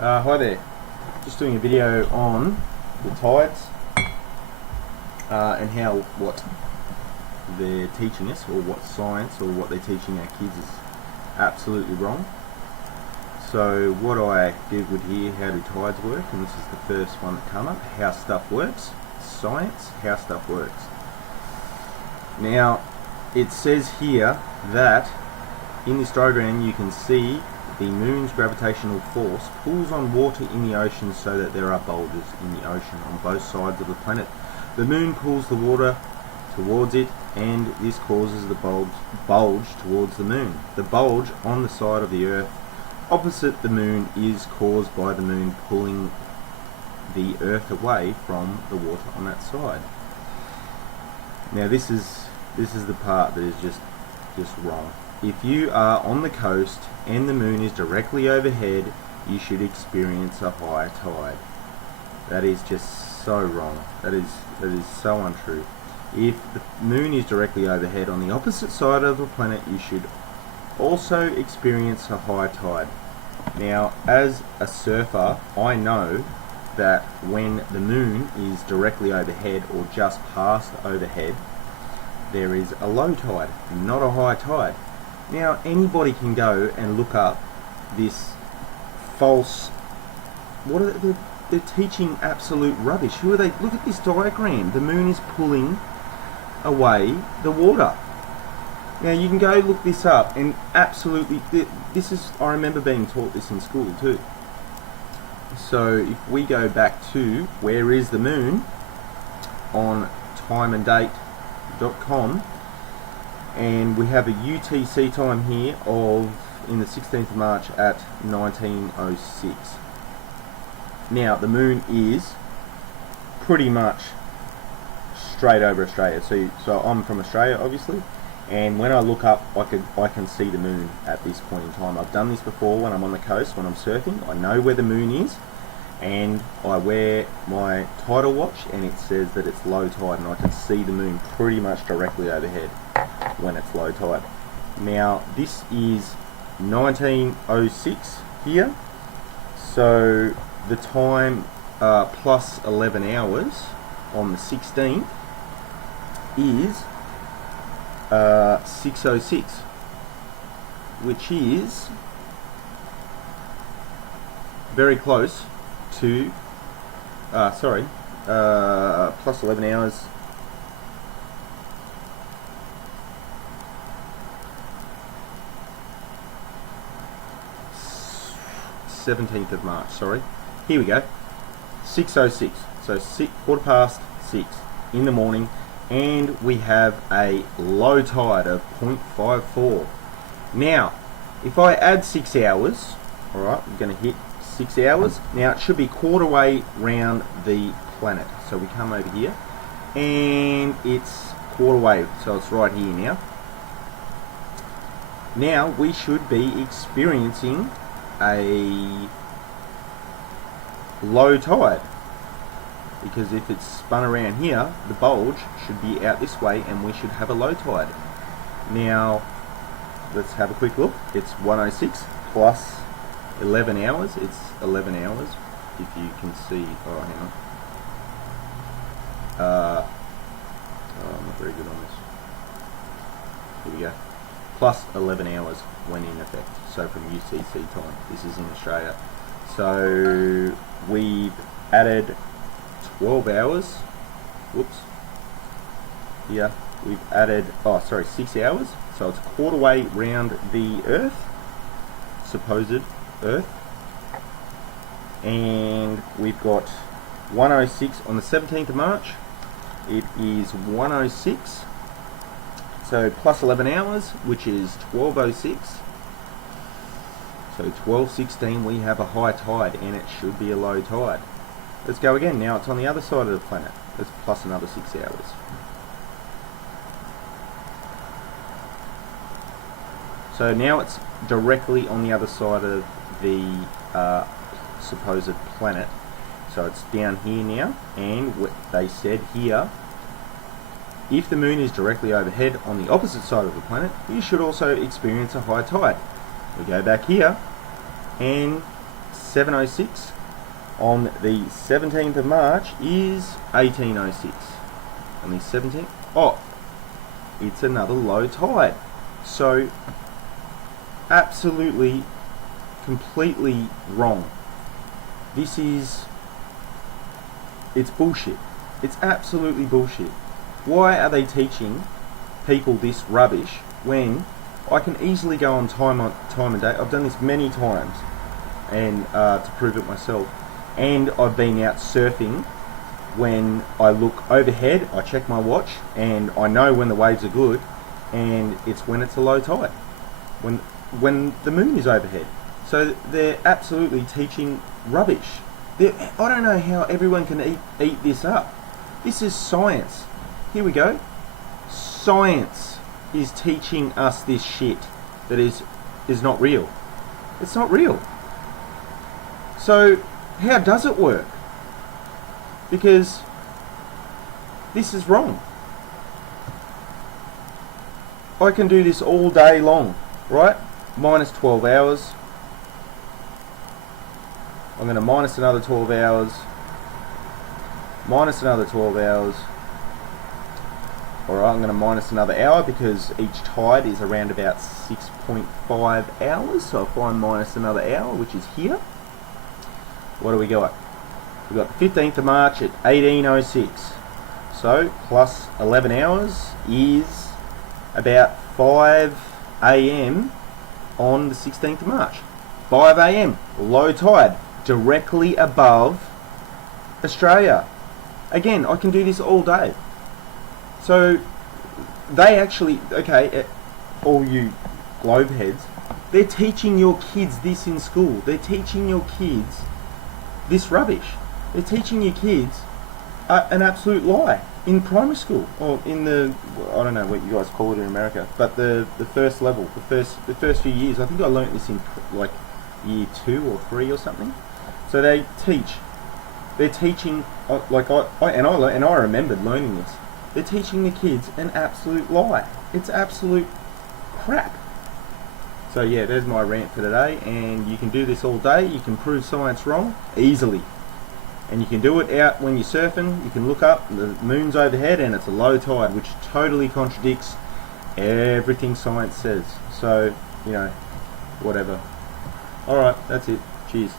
Hi there, just doing a video on the tides and how what they're teaching us, or what science or what they're teaching our kids is absolutely wrong. So what I googled here, how do tides work, and this is the first one that came up, how stuff works, science, how stuff works. Now it says here that in this diagram you can see the moon's gravitational force pulls on water in the ocean so that there are bulges in the ocean on both sides of the planet. The moon pulls the water towards it, and this causes the bulge towards the moon. The bulge on the side of the Earth opposite the moon is caused by the moon pulling the Earth away from the water on that side. Now this is the part that is just wrong. If you are on the coast and the moon is directly overhead, you should experience a high tide. That is just so wrong. That is so untrue. If the moon is directly overhead on the opposite side of the planet, you should also experience a high tide. Now, as a surfer, I know that when the moon is directly overhead or just past overhead, there is a low tide, not a high tide. Now, anybody can go and look up this false, they're teaching absolute rubbish. Who are they? Look at this diagram. The moon is pulling away the water. Now, you can go look this up, and absolutely, this is, I remember being taught this in school too. So, if we go back to Where is the Moon on timeanddate.com, and we have a UTC time here in the 16th of March at 1906. Now the moon is pretty much straight over Australia. So I'm from Australia, obviously, and when I look up, I can see the moon at this point in time. I've done this before when I'm on the coast, when I'm surfing. I know where the moon is, and I wear my tidal watch, and it says that it's low tide, and I can see the moon pretty much directly overhead when it's low tide. Now this is 1906 here, so the time plus 11 hours on the 16th is 6:06, which is very close to plus 11 hours 17th of March, sorry. Here we go. 6:06. So 6:15 in the morning, and we have a low tide of 0.54. Now, if I add 6 hours, alright, I'm going to hit 6 hours. Now, it should be quarter way round the planet. So we come over here, and it's quarter way, so it's right here now. Now, we should be experiencing a low tide, because if it's spun around here, the bulge should be out this way, and we should have a low tide. Now let's have a quick look. It's 1:06 plus 11 hours. It's 11 hours, if you can see. Oh, hang on. I'm not very good on this. Here we go. Plus 11 hours when in effect. So from UTC time. This is in Australia. So we've added 12 hours. Whoops. Here we've added 6 hours. So it's quarter way round the Earth, supposed Earth. And we've got 1:06 on the 17th of March. It is 1:06. So plus 11 hours, which is 12:06. So 12:16 we have a high tide, and it should be a low tide. Let's go again. Now it's on the other side of the planet. Let's plus another 6 hours. So now it's directly on the other side of the supposed planet. So it's down here now, and what they said here, if the moon is directly overhead on the opposite side of the planet, you should also experience a high tide. We go back here, and 7:06. On the 17th of March is 18:06. On the 17th, oh, it's another low tide. So, absolutely, completely wrong. It's bullshit. It's absolutely bullshit. Why are they teaching people this rubbish when I can easily go on time and date? I've done this many times, and to prove it myself. And I've been out surfing. When I look overhead, I check my watch, and I know when the waves are good, and it's when it's a low tide, when the moon is overhead. So they're absolutely teaching rubbish. I don't know how everyone can eat this up. This is science. Here we go. Science is teaching us this shit that is not real. It's not real. So how does it work? Because this is wrong. I can do this all day long, right? Minus 12 hours. I'm going to minus another 12 hours. Minus another 12 hours. Alright, I'm going to minus another hour because each tide is around about 6.5 hours. So if I minus another hour, which is here, what do we got? We've got the 15th of March at 18:06. So plus 11 hours is about 5 AM on the 16th of March. 5 AM, low tide, directly above Australia. Again, I can do this all day. So they actually, okay, all you globe heads, they're teaching your kids this in school. They're teaching your kids this rubbish. They're teaching your kids an absolute lie in primary school, or in the, I don't know what you guys call it in America, but the first level, the first few years. I think I learnt this in like year 2 or 3 or something. So they're teaching, like I remembered learning this. They're teaching the kids an absolute lie. It's absolute crap. So yeah, there's my rant for today, and you can do this all day. You can prove science wrong easily. And you can do it out when you're surfing. You can look up, the moon's overhead and it's a low tide, which totally contradicts everything science says. So, you know, whatever. Alright, that's it. Cheers.